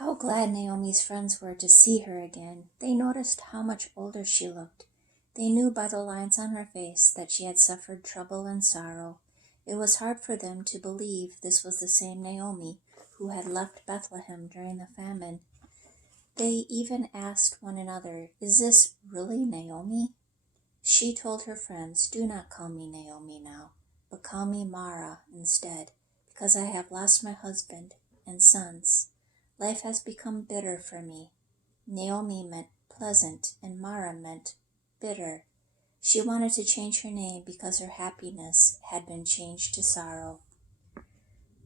How glad Naomi's friends were to see her again. They noticed how much older she looked. They knew by the lines on her face that she had suffered trouble and sorrow. It was hard for them to believe this was the same Naomi who had left Bethlehem during the famine. They even asked one another, "Is this really Naomi?" She told her friends, "Do not call me Naomi now, but call me Mara instead, because I have lost my husband and sons. Life has become bitter for me." Naomi meant pleasant and Mara meant bitter. She wanted to change her name because her happiness had been changed to sorrow.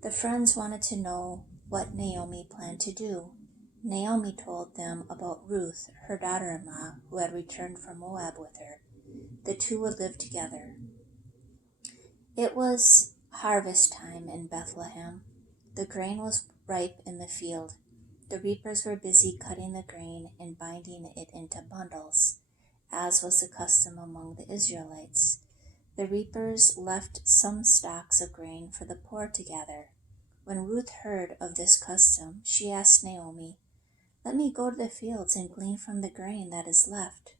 The friends wanted to know what Naomi planned to do. Naomi told them about Ruth, her daughter-in-law, who had returned from Moab with her. The two would live together. It was harvest time in Bethlehem. The grain was ripe in the field. The reapers were busy cutting the grain and binding it into bundles, as was the custom among the Israelites. The reapers left some stalks of grain for the poor to gather. When Ruth heard of this custom, she asked Naomi, "Let me go to the fields and glean from the grain that is left."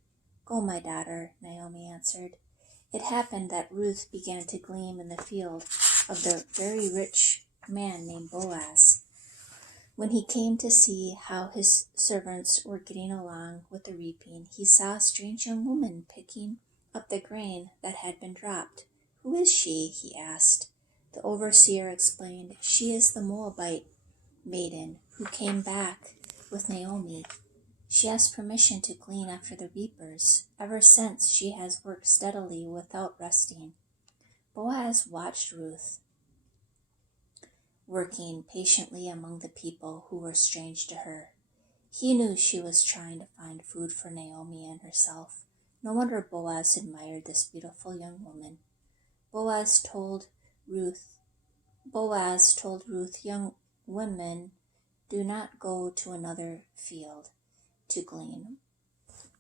"Go, my daughter," Naomi answered. It happened that Ruth began to glean in the field of the very rich man named Boaz. When he came to see how his servants were getting along with the reaping, he saw a strange young woman picking up the grain that had been dropped. "Who is she?" he asked. The overseer explained, "She is the Moabite maiden who came back with Naomi. She asked permission to glean after the reapers. Ever since, she has worked steadily without resting." Boaz watched Ruth working patiently among the people who were strange to her. He knew she was trying to find food for Naomi and herself. No wonder Boaz admired this beautiful young woman. Boaz told Ruth, "Young women, do not go to another field to glean,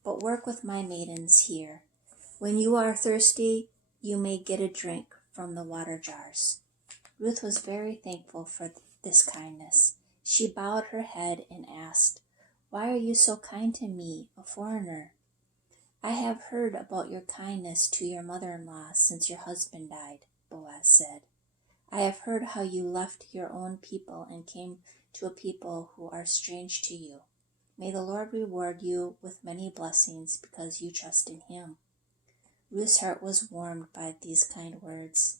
but work with my maidens here. When you are thirsty, you may get a drink from the water jars." Ruth was very thankful for this kindness. She bowed her head and asked, "Why are you so kind to me, a foreigner?" "I have heard about your kindness to your mother-in-law since your husband died," Boaz said. "I have heard how you left your own people and came to a people who are strange to you. May the Lord reward you with many blessings because you trust in him." Ruth's heart was warmed by these kind words.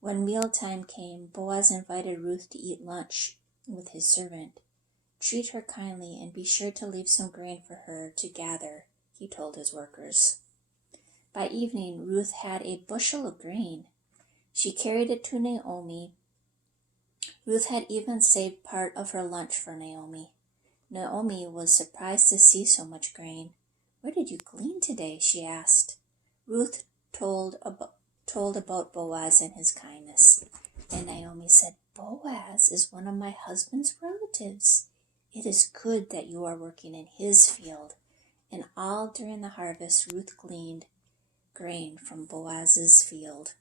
When mealtime came, Boaz invited Ruth to eat lunch with his servant. "Treat her kindly and be sure to leave some grain for her to gather," he told his workers. By evening, Ruth had a bushel of grain. She carried it to Naomi. Ruth had even saved part of her lunch for Naomi. Naomi was surprised to see so much grain. "Where did you glean today?" she asked. Ruth told about Boaz and his kindness. And Naomi said, "Boaz is one of my husband's relatives. It is good that you are working in his field." And all during the harvest, Ruth gleaned grain from Boaz's field.